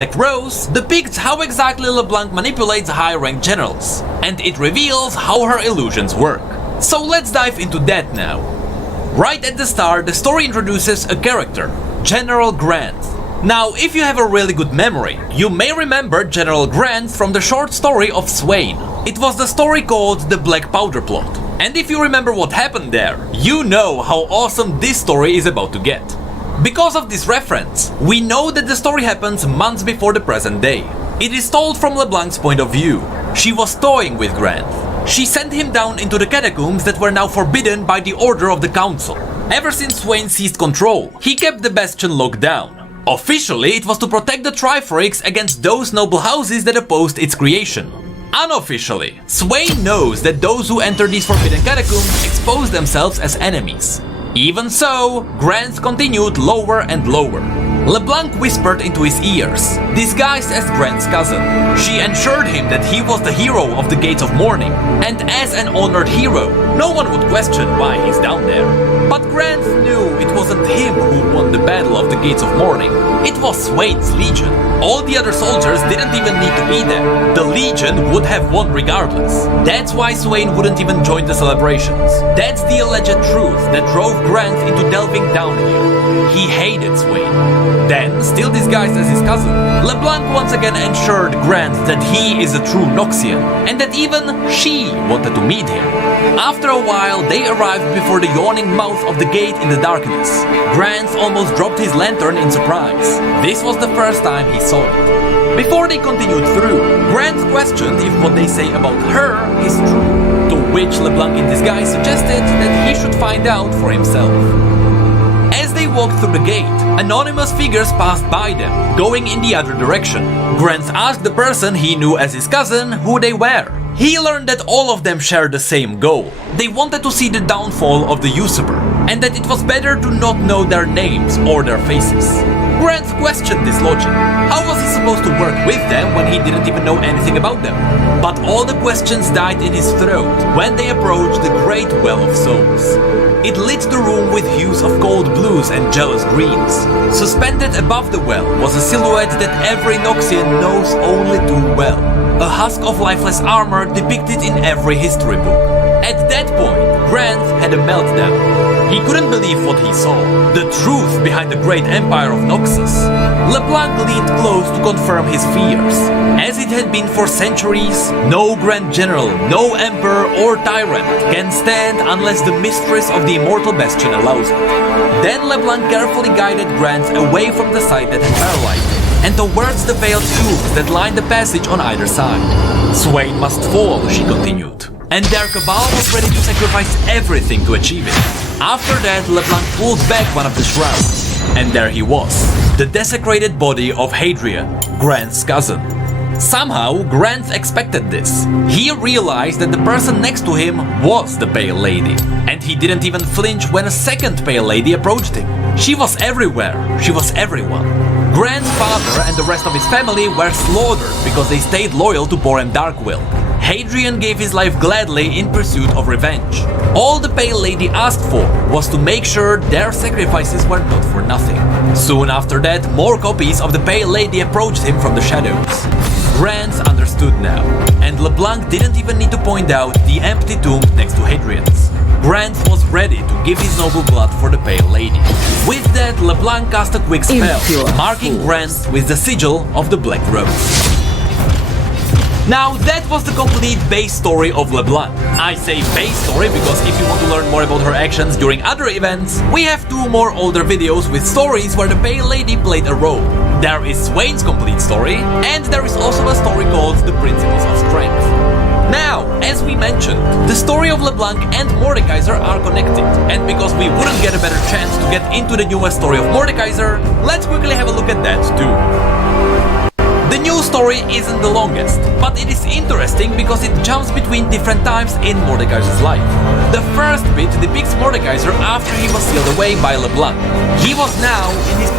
Black Rose depicts how exactly LeBlanc manipulates high-ranked generals, and it reveals how her illusions work. So let's dive into that now. Right at the start, the story introduces a character, General Grant. Now, if you have a really good memory, you may remember General Grant from the short story of Swain. It was the story called The Black Powder Plot. And if you remember what happened there, you know how awesome this story is about to get. Because of this reference, we know that the story happens months before the present day. It is told from LeBlanc's point of view. She was toying with Grant. She sent him down into the catacombs that were now forbidden by the order of the council. Ever since Swain seized control, he kept the bastion locked down. Officially, it was to protect the Triforix against those noble houses that opposed its creation. Unofficially, Swain knows that those who enter these forbidden catacombs expose themselves as enemies. Even so, Grant continued lower and lower. LeBlanc whispered into his ears, disguised as Grant's cousin. She assured him that he was the hero of the Gates of Mourning, and as an honored hero, no one would question why he's down there. But Grant knew it wasn't him who won the battle of the Gates of Mourning. It was Swain's Legion. All the other soldiers didn't even need to be there. The Legion would have won regardless. That's why Swain wouldn't even join the celebrations. That's the alleged truth that drove Grant into delving down here. He hated Swain. Then, still disguised as his cousin, LeBlanc once again assured Grant that he is a true Noxian, and that even she wanted to meet him. After a while, they arrived before the yawning mouth of the gate in the darkness. Grant almost dropped his lantern in surprise. This was the first time he saw it. Before they continued through, Grant questioned if what they say about her is true, to which LeBlanc in disguise suggested that he should find out for himself. As they walked through the gate, anonymous figures passed by them, going in the other direction. Grant asked the person he knew as his cousin who they were. He learned that all of them shared the same goal. They wanted to see the downfall of the usurper, and that it was better to not know their names or their faces. Grant questioned this logic. How was he supposed to work with them when he didn't even know anything about them? But all the questions died in his throat when they approached the Great Well of Souls. It lit the room with hues of cold blues and jealous greens. Suspended above the well was a silhouette that every Noxian knows only too well. A husk of lifeless armor depicted in every history book. At that point, Grant had a meltdown. He couldn't believe what he saw, the truth behind the great empire of Noxus. LeBlanc leaned close to confirm his fears. As it had been for centuries, no Grand General, no Emperor or Tyrant can stand unless the mistress of the immortal bastion allows it. Then LeBlanc carefully guided Grant away from the side that had paralyzed him, and towards the veiled tubes that lined the passage on either side. Swain must fall, she continued, and their cabal was ready to sacrifice everything to achieve it. After that, LeBlanc pulled back one of the shrouds, and there he was, the desecrated body of Hadrian, Grant's cousin. Somehow, Grant expected this. He realized that the person next to him was the Pale Lady, and he didn't even flinch when a second Pale Lady approached him. She was everywhere, she was everyone. Grant's father and the rest of his family were slaughtered because they stayed loyal to Boram Darkwill. Hadrian gave his life gladly in pursuit of revenge. All the Pale Lady asked for was to make sure their sacrifices were not for nothing. Soon after that, more copies of the Pale Lady approached him from the shadows. Grant understood now, and LeBlanc didn't even need to point out the empty tomb next to Hadrian's. Grant was ready to give his noble blood for the Pale Lady. With that, LeBlanc cast a quick spell, marking Grant with the sigil of the Black Rose. Now that was the complete base story of LeBlanc. I say base story because if you want to learn more about her actions during other events, we have 2 more older videos with stories where the Pale Lady played a role. There is Swain's complete story, and there is also a story called The Principles of Strength. Now, as we mentioned, the story of LeBlanc and Mordekaiser are connected, and because we wouldn't get a better chance to get into the newest story of Mordekaiser, let's quickly have a look at that too. The new story isn't the longest, but it is interesting because it jumps between different times in Mordekaiser's life. The first bit depicts Mordekaiser after he was sealed away by LeBlanc. He was now in his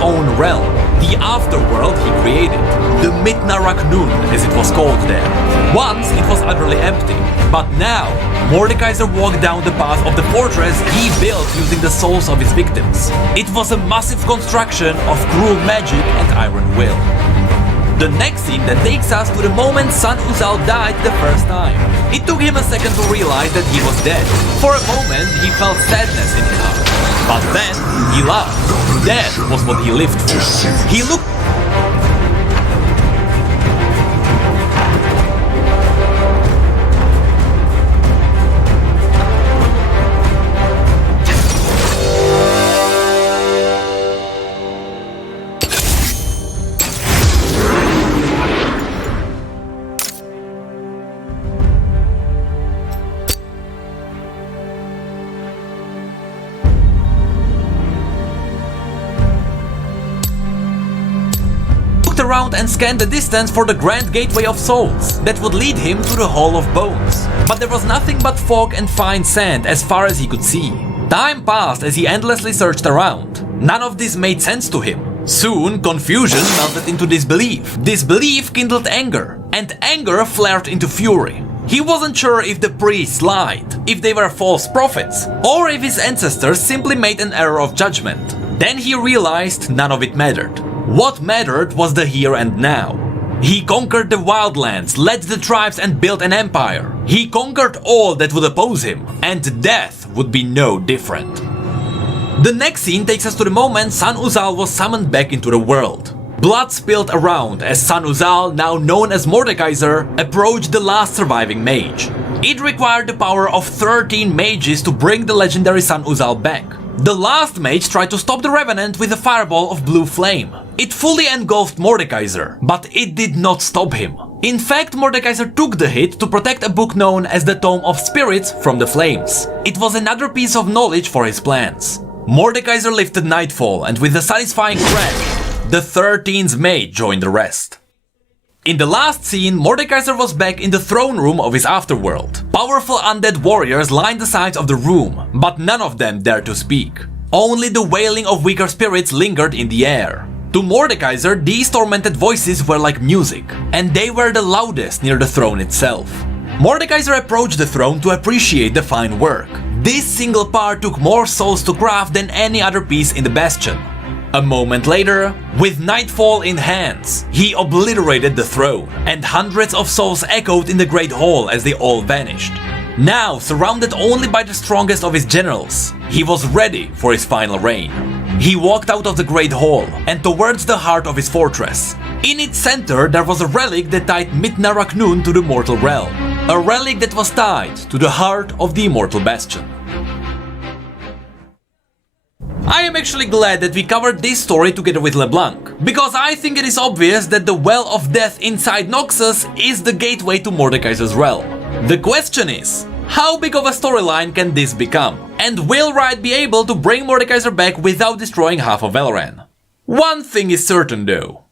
own realm, the afterworld he created, the Midna Raknun, as it was called there. Once it was utterly empty, but now Mordekaiser walked down the path of the fortress he built using the souls of his victims. It was a massive construction of cruel magic and iron will. The next scene that takes us to the moment San Uzal died the first time. It took him a second to realize that he was dead. For a moment he felt sadness in his heart, but then he laughed. That was what he lived for. He looked around and scanned the distance for the Grand Gateway of Souls that would lead him to the Hall of Bones. But there was nothing but fog and fine sand as far as he could see. Time passed as he endlessly searched around. None of this made sense to him. Soon, confusion melted into disbelief. Disbelief kindled anger, and anger flared into fury. He wasn't sure if the priests lied, if they were false prophets, or if his ancestors simply made an error of judgment. Then he realized none of it mattered. What mattered was the here and now. He conquered the wildlands, led the tribes and built an empire. He conquered all that would oppose him, and death would be no different. The next scene takes us to the moment San Uzal was summoned back into the world. Blood spilled around as San Uzal, now known as Mordekaiser, approached the last surviving mage. It required the power of 13 mages to bring the legendary San Uzal back. The last mage tried to stop the Revenant with a fireball of blue flame. It fully engulfed Mordekaiser, but it did not stop him. In fact, Mordekaiser took the hit to protect a book known as the Tome of Spirits from the flames. It was another piece of knowledge for his plans. Mordekaiser lifted nightfall, and with a satisfying crash, the 13th mage joined the rest. In the last scene, Mordekaiser was back in the throne room of his afterworld. Powerful undead warriors lined the sides of the room, but none of them dared to speak. Only the wailing of weaker spirits lingered in the air. To Mordekaiser, these tormented voices were like music, and they were the loudest near the throne itself. Mordekaiser approached the throne to appreciate the fine work. This single part took more souls to craft than any other piece in the bastion. A moment later, with nightfall in hands, he obliterated the throne, and hundreds of souls echoed in the Great Hall as they all vanished. Now, surrounded only by the strongest of his generals, he was ready for his final reign. He walked out of the Great Hall and towards the heart of his fortress. In its center, there was a relic that tied Midna Raknun to the mortal realm. A relic that was tied to the heart of the immortal bastion. I am actually glad that we covered this story together with LeBlanc, because I think it is obvious that the Well of Death inside Noxus is the gateway to Mordekaiser's realm. The question is, how big of a storyline can this become? And will Riot be able to bring Mordekaiser back without destroying half of Valoran? One thing is certain though.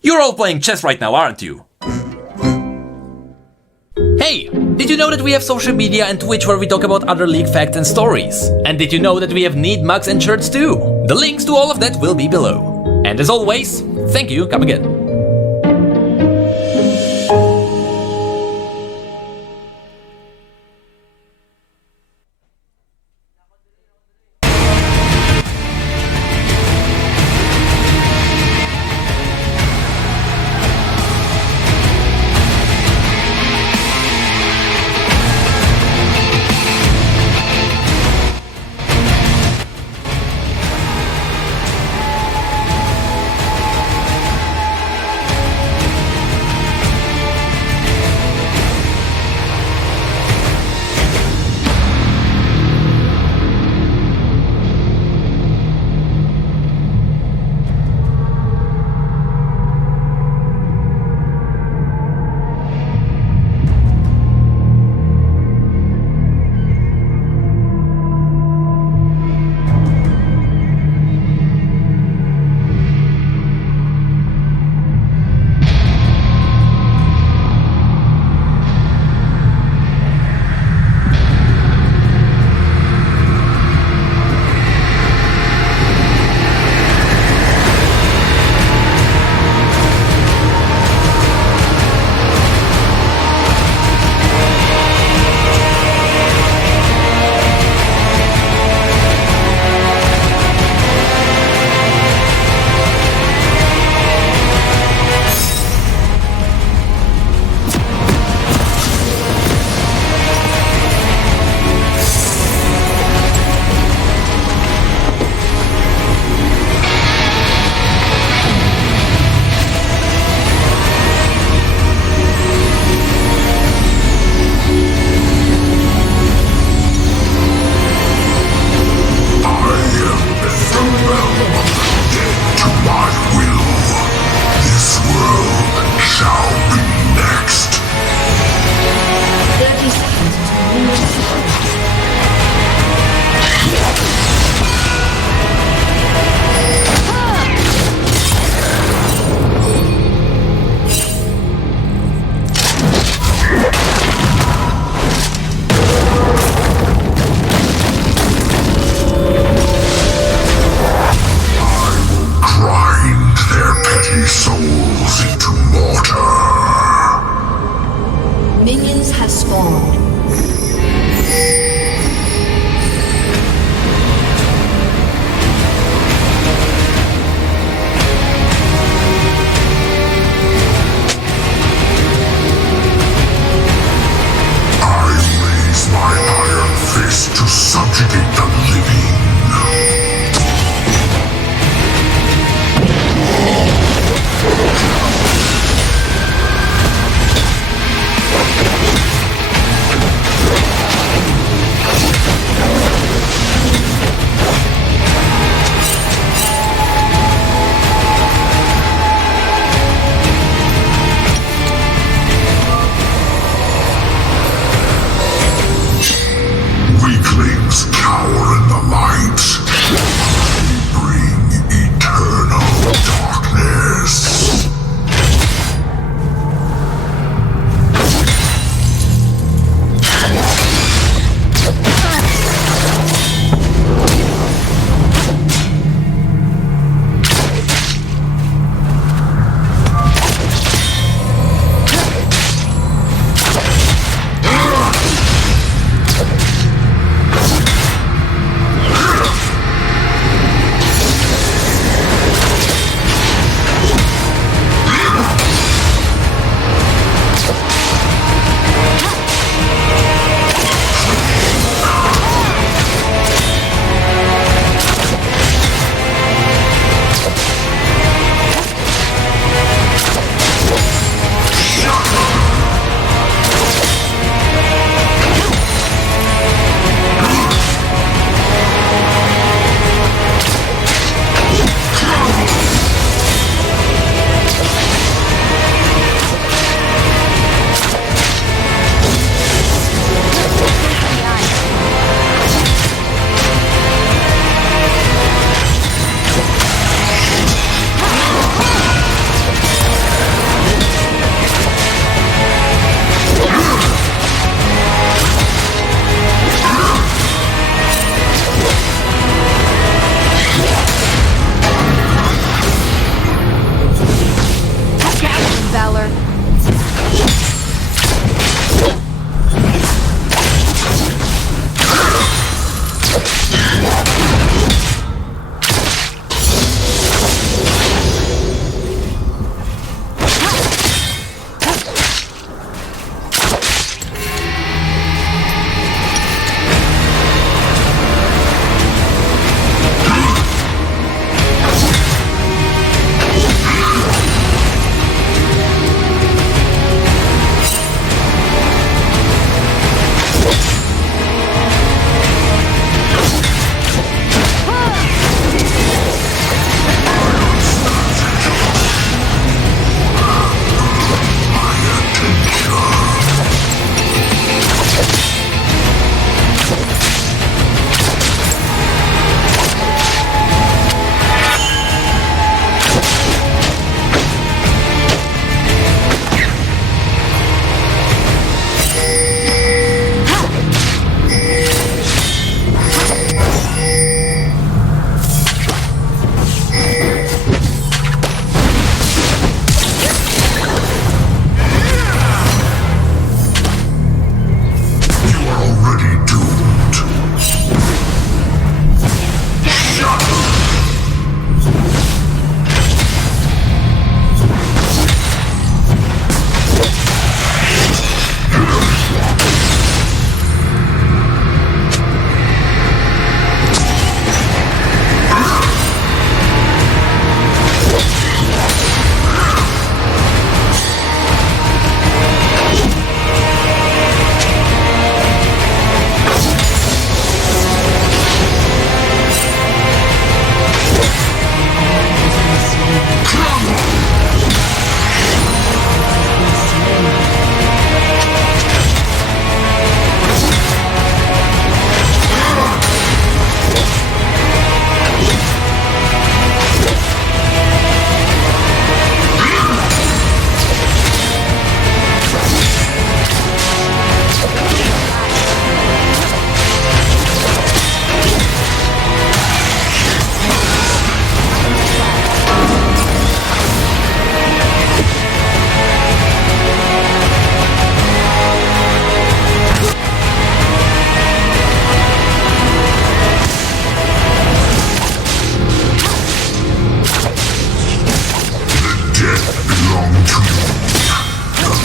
You're all playing chess right now, aren't you? Hey, did you know that we have social media and Twitch where we talk about other League facts and stories? And did you know that we have neat mugs and shirts too? The links to all of that will be below. And as always, thank you, come again. into mortar. Minions have spawned. My iron fist to subjugate the living. Weaklings cower in the light. I bring eternal darkness.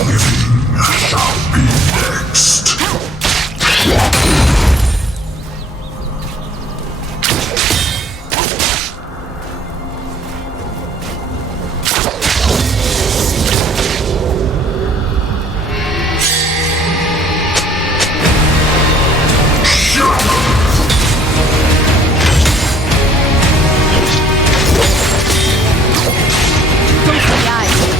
living shall be next. Don't say I.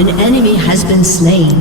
An enemy has been slain.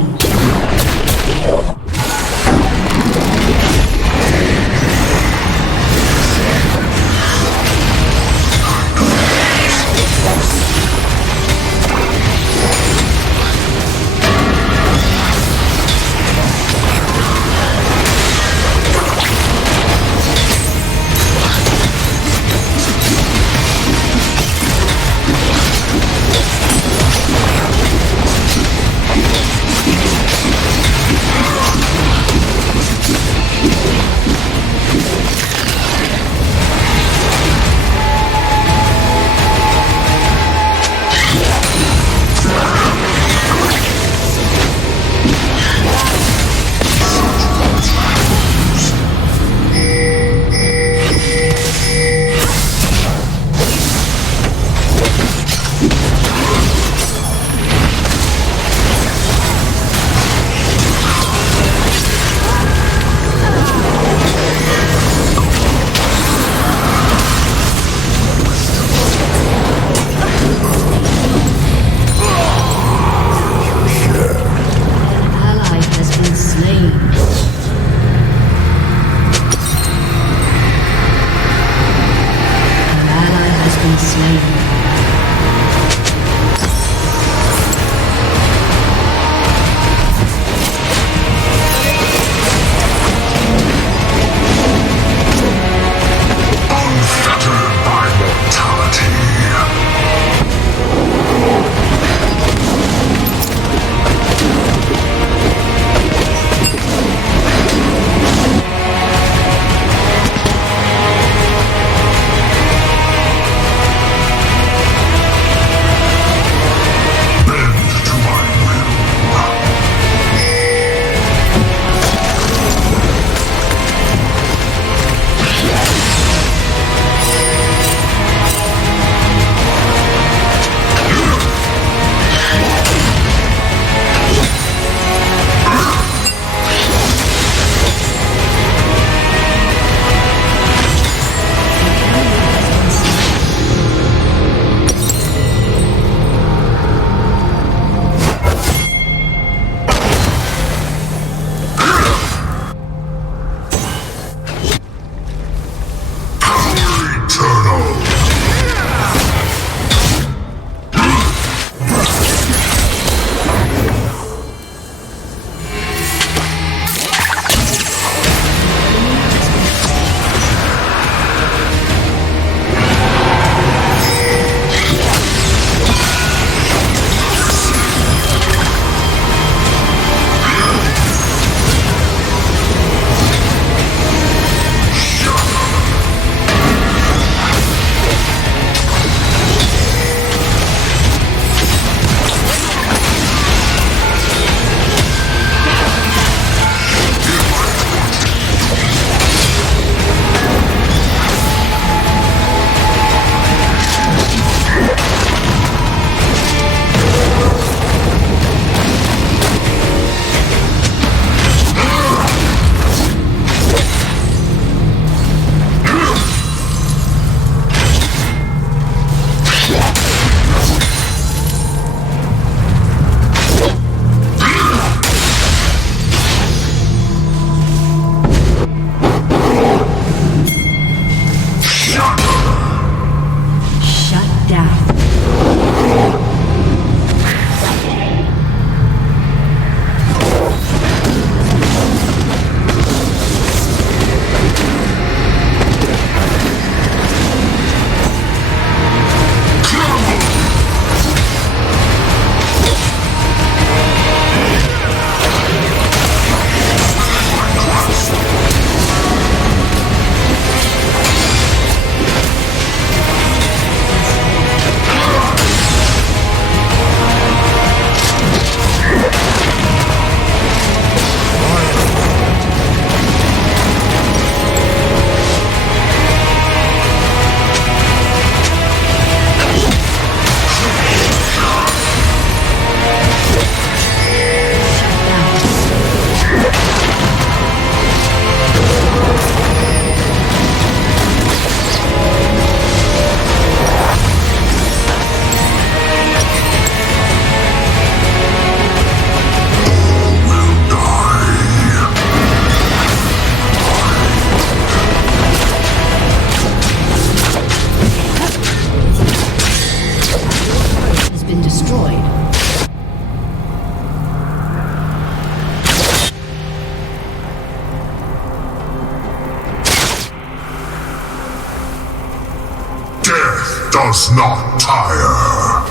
does not tire.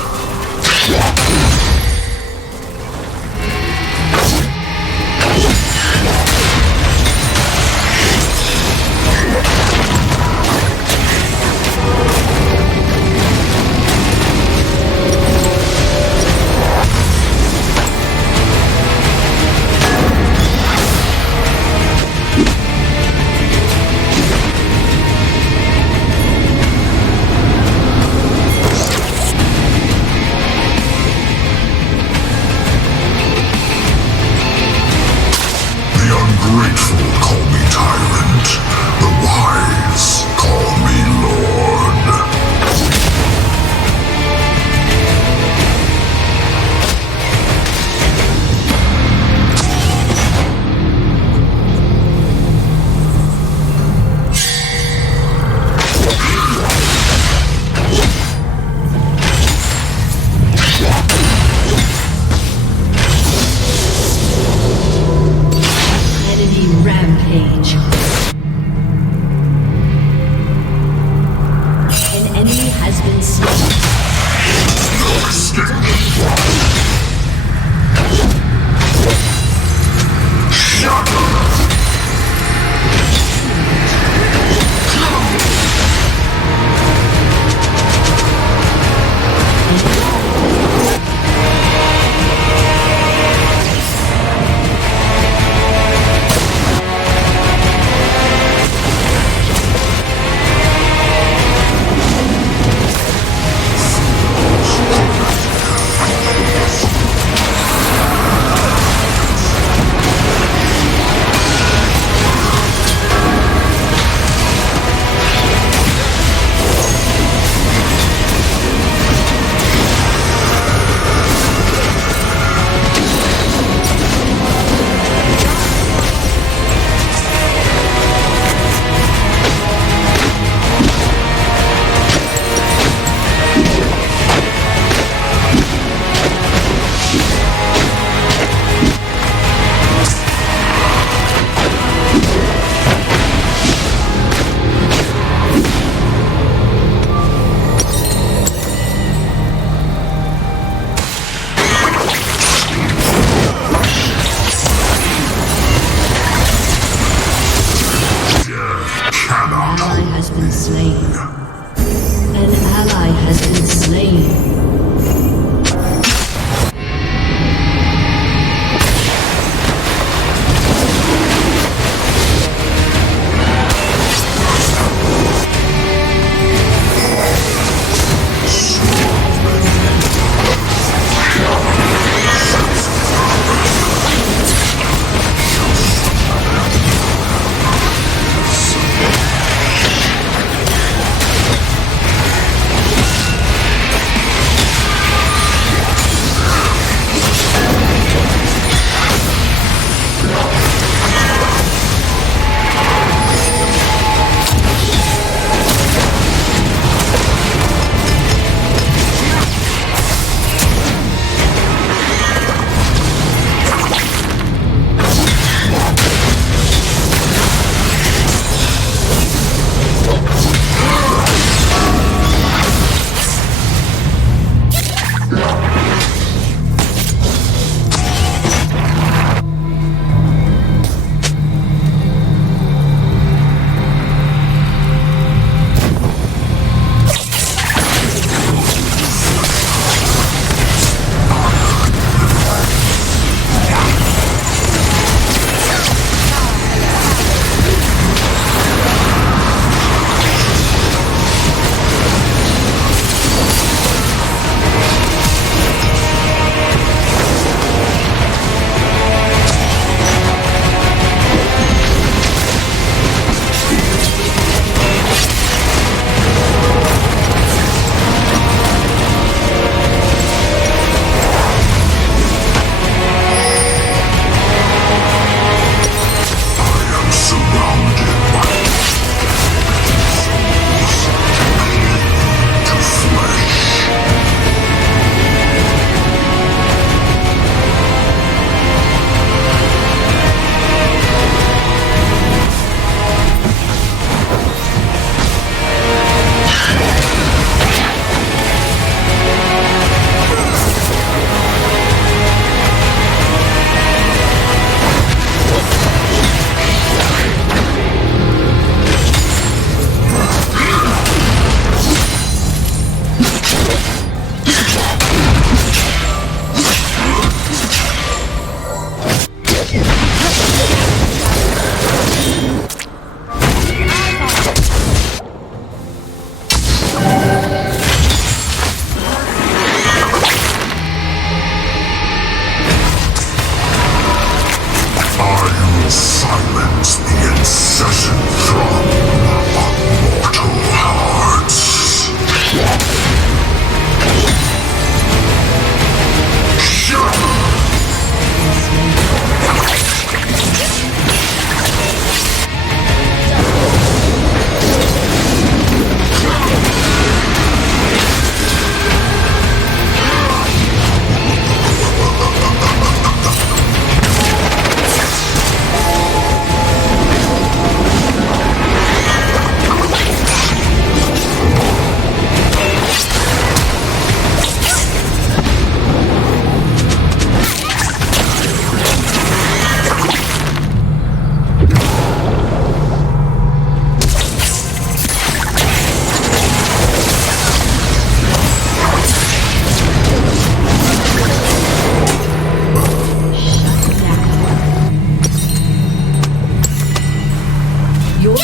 My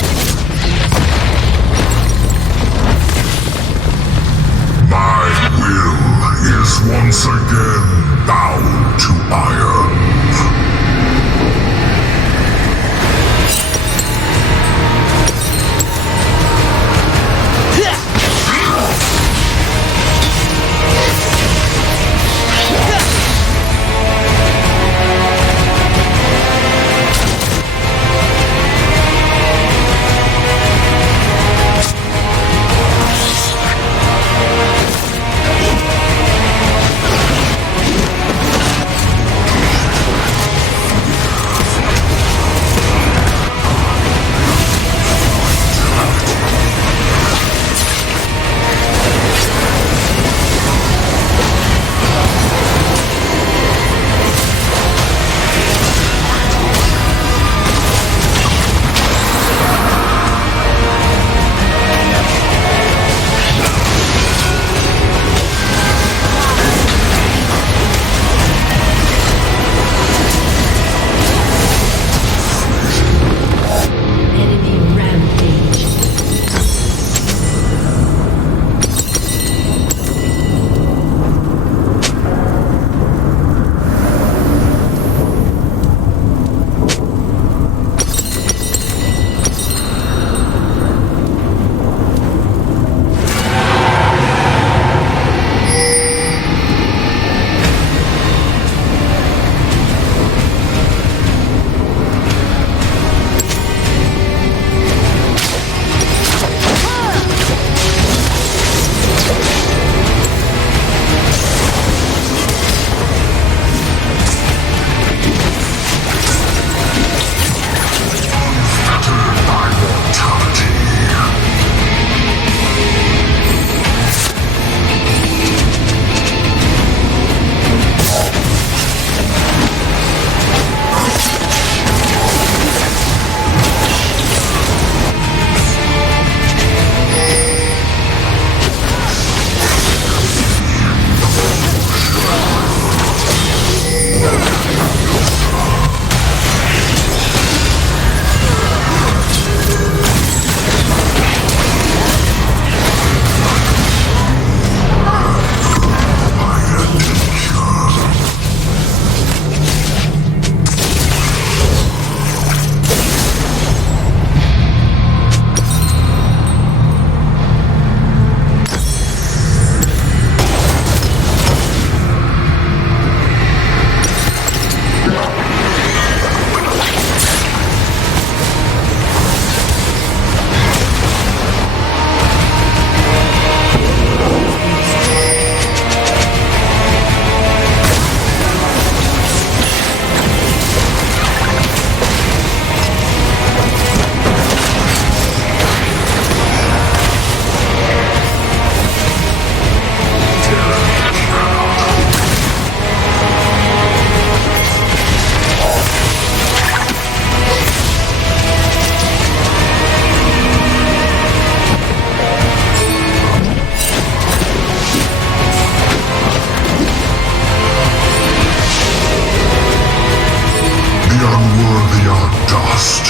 will is once again bound to iron. Enemy rampage. By mortality. The unworthy are dust,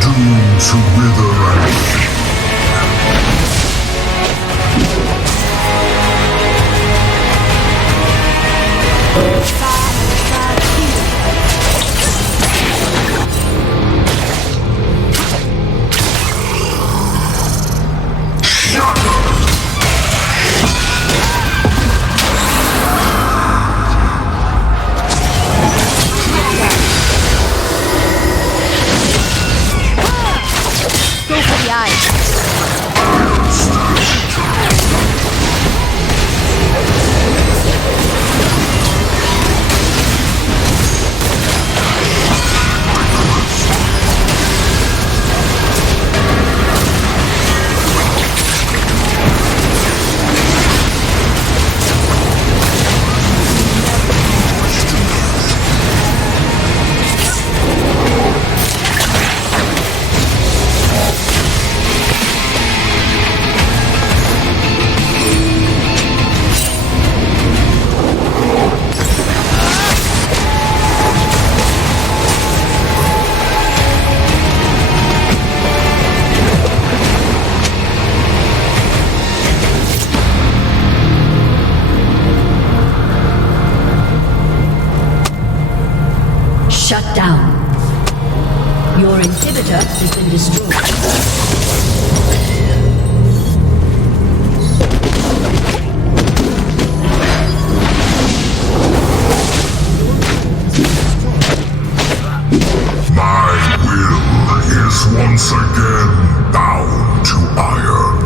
doomed to wither and fade. Go for the eyes. been destroyed. My will is once again bound to iron.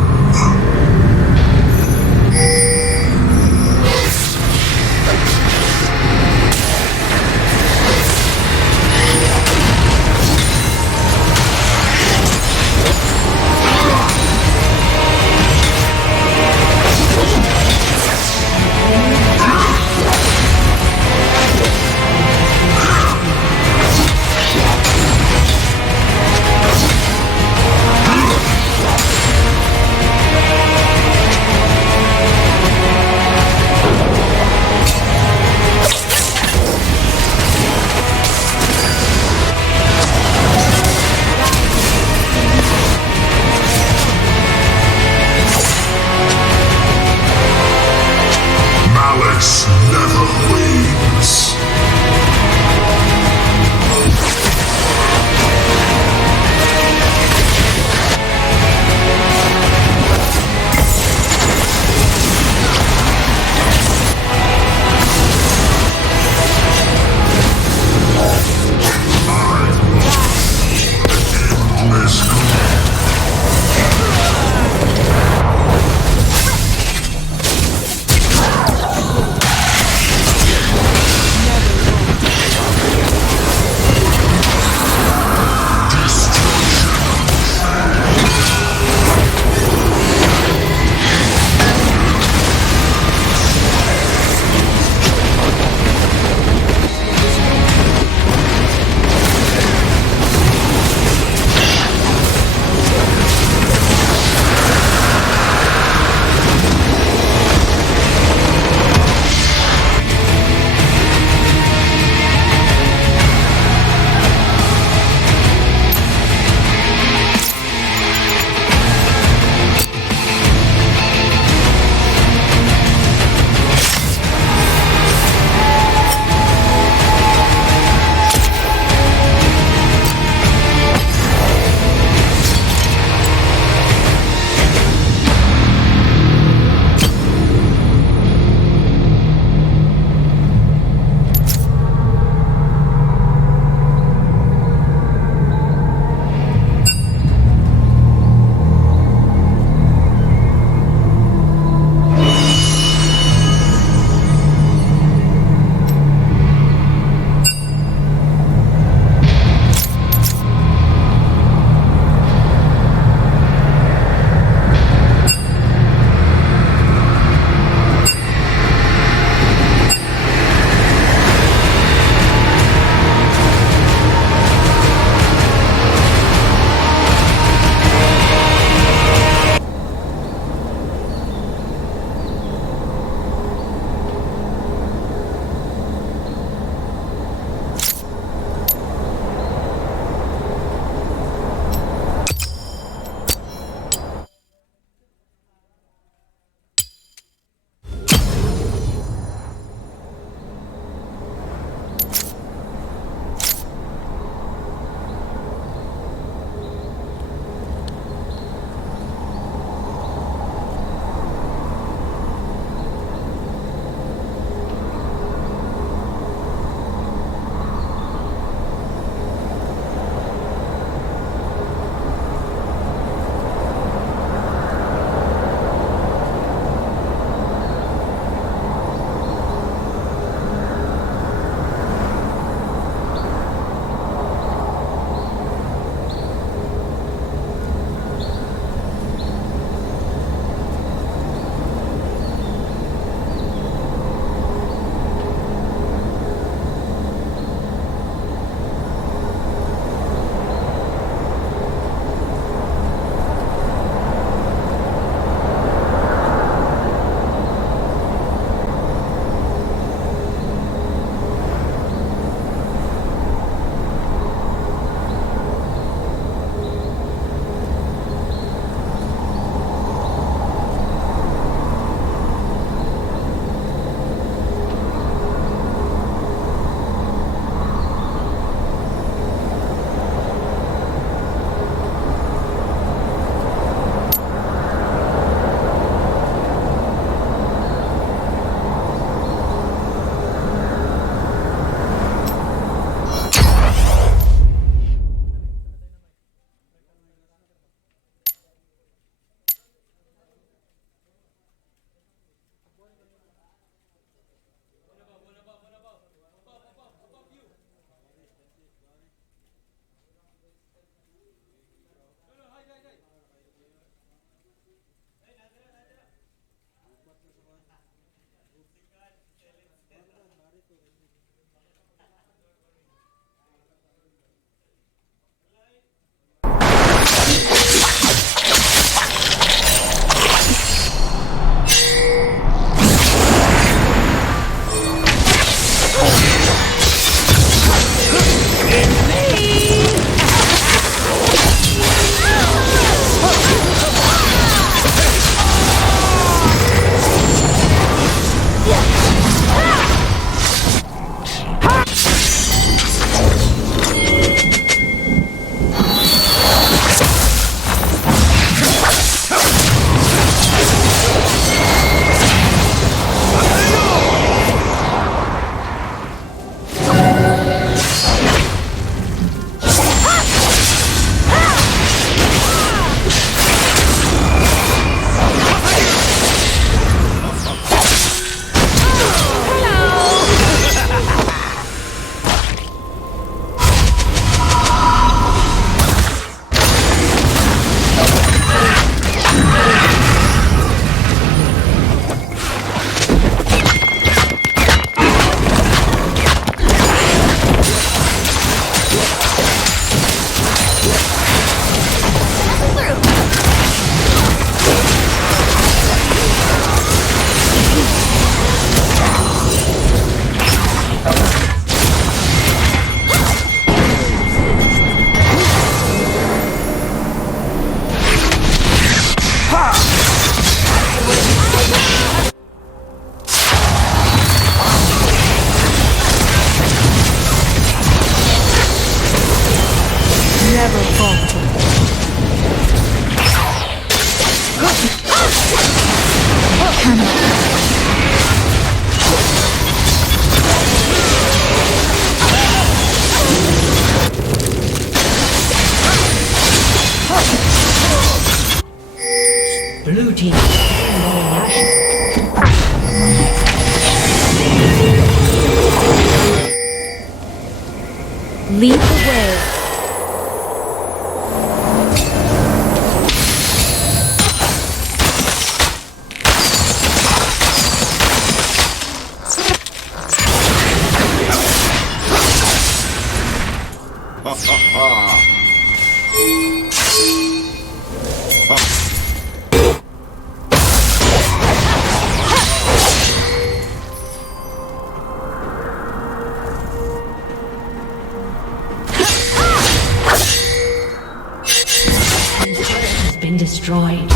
Blue team slain Baron Nashor. Lead the way. Has been destroyed.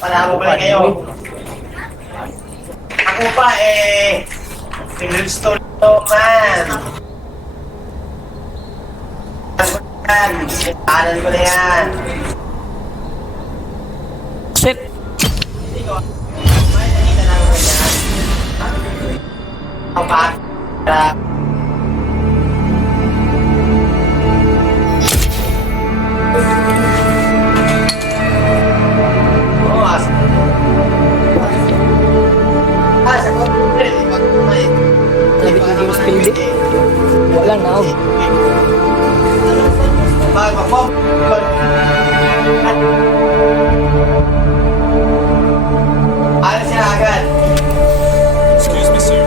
Panalo pala kayo. Ako pa Philjohn man. Anan ko na yan. Shit! Hindi ko. May nakita lang ko yan. Ang paat. Sabi ko hindi mas pindi. Wala na ako. Ayos siya agad. Excuse me, sir.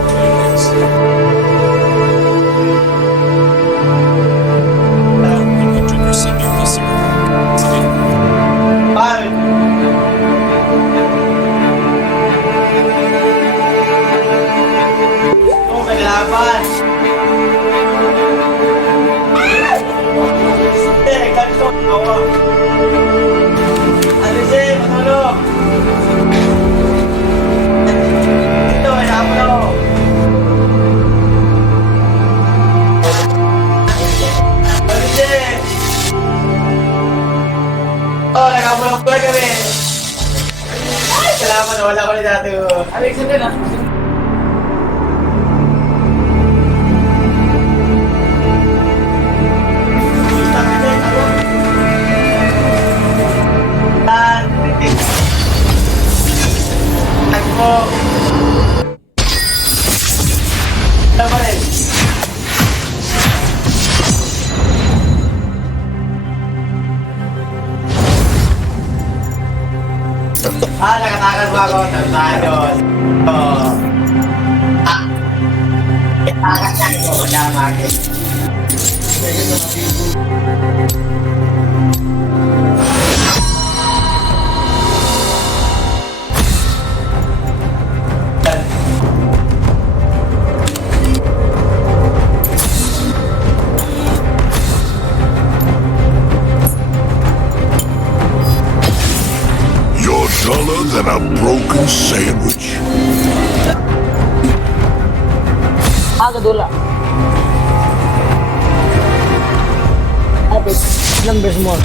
Nakatakas mo ako. Tayo. Takas yan ko. Wala makit. You're duller than a broken sandwich. Kadula. Added numbers more.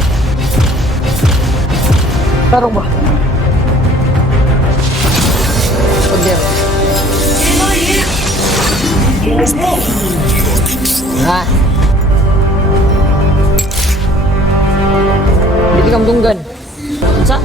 Tarong ba? Pagder. Ha? Hindi kang tunggan. Sa?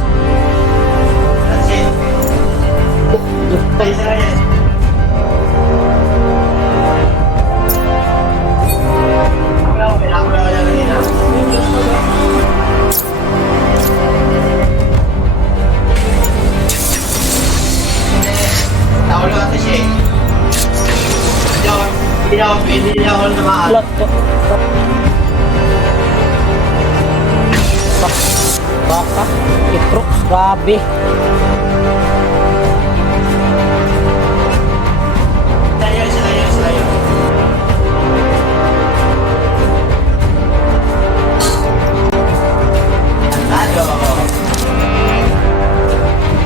Hindi ako namaan. Lot po. Baka. Itrok. Grabe. Slayer.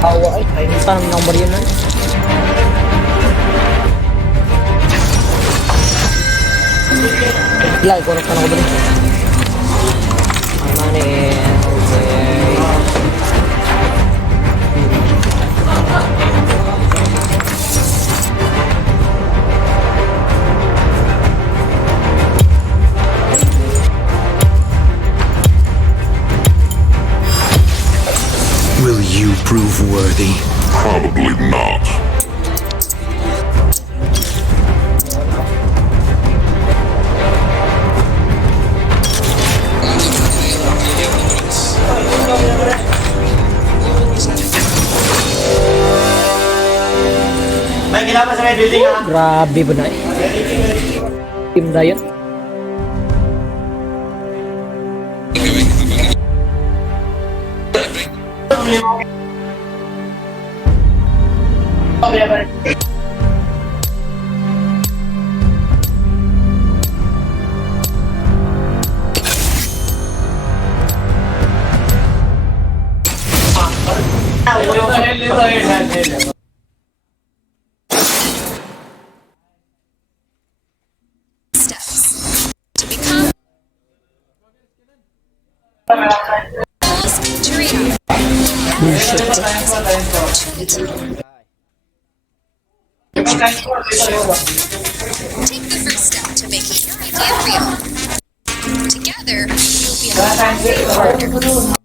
Awa ay. Kainutan ng number yun na. Lagi ko na ko ba rin? Ano Will you prove worthy? Probably not. May ginawa sa may building ha. grabe ba na eh. Team Diet. Take the first step to making your idea real. Together, we'll be a lot harder.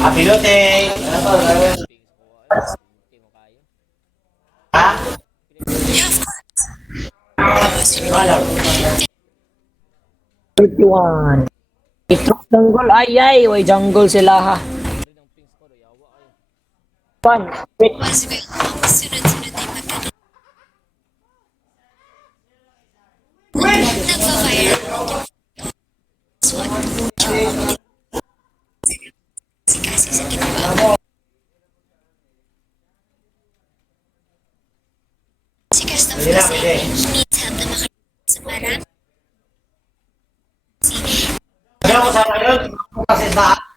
Happy birthday! Ha? Yeah, of course. 31. Itrok jungle. Ay, way jungle sila ha. Pan. Wait. Sunod-sunod na yung magkano. Nagpa-fire. Kasi sa ginagawa. Si Christoph kasi needs help na makarating sa marami. ko sana yun. Kasi sa